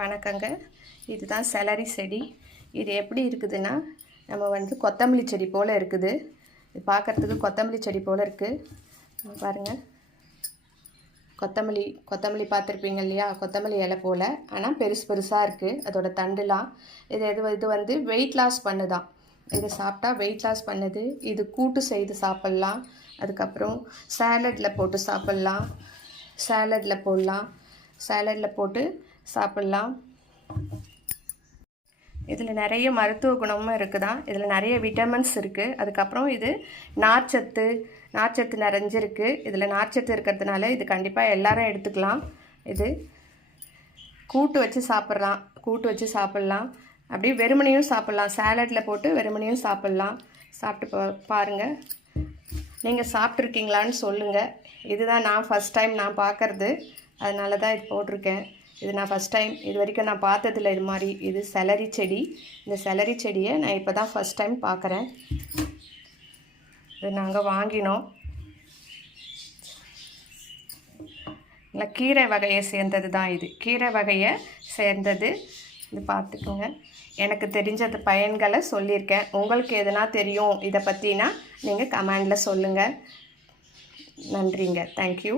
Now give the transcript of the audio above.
வணக்கங்க. இதுதான் செலரி செடி. இது எப்படி இருக்குதுன்னா, நம்ம வந்து கொத்தமல்லி செடி போல் இருக்குது. இது பார்க்குறதுக்கு கொத்தமல்லி செடி போல் இருக்குது. பாருங்கள், கொத்தமல்லி பார்த்துருப்பீங்க இல்லையா? கொத்தமல்லி இலை போல், ஆனால் பெருசு பெருசாக இருக்குது அதோட தண்டுலாம். இது வந்து வெயிட் லாஸ் பண்ணுதான். இது சாப்பிட்டா வெயிட் லாஸ் பண்ணுது. இது கூட்டு செய்து சாப்பிட்லாம். அதுக்கப்புறம் சேலடில் போட்டு சாப்பிட்லாம். சேலடில் போடலாம். சேலடில் போட்டு சாப்பிட்லாம். இதில் நிறைய மருத்துவ குணமும் இருக்குதான். இதில் நிறைய விட்டமின்ஸ் இருக்குது. அதுக்கப்புறம் இது நார்ச்சத்து நிறைஞ்சிருக்கு. இதில் நார்ச்சத்து இருக்கிறதுனால இது கண்டிப்பாக எல்லாரும் எடுத்துக்கலாம். இது கூட்டு வச்சு சாப்பிட்லாம். அப்படியே வெறுமனையும் சாப்பிட்லாம். சேலடில் போட்டு வெறுமனையும் சாப்பிட்லாம். சாப்பிட்டு பாருங்கள். நீங்கள் சாப்பிட்ருக்கீங்களான்னு சொல்லுங்கள். இதுதான் நான் ஃபஸ்ட் டைம் நான் பார்க்குறது. அதனால தான் இது போட்டிருக்கேன். இது நான் ஃபஸ்ட் டைம், இது வரைக்கும் நான் பார்த்ததில்ல இது மாதிரி. இது செலரி செடி. இந்த செலரி செடியை நான் இப்போ தான் ஃபஸ்ட் டைம் பார்க்குறேன். இது நாங்கள் வாங்கினோம். இல்லை, கீரை வகையை சேர்ந்தது தான் இது. கீரை வகையை சேர்ந்தது. இது பார்த்துக்கோங்க. எனக்கு தெரிஞ்சது பயன்களை சொல்லியிருக்கேன். உங்களுக்கு எதுனா தெரியும் இதை பற்றினா நீங்கள் கமெண்டில் சொல்லுங்கள். நன்றிங்க. தேங்க்யூ.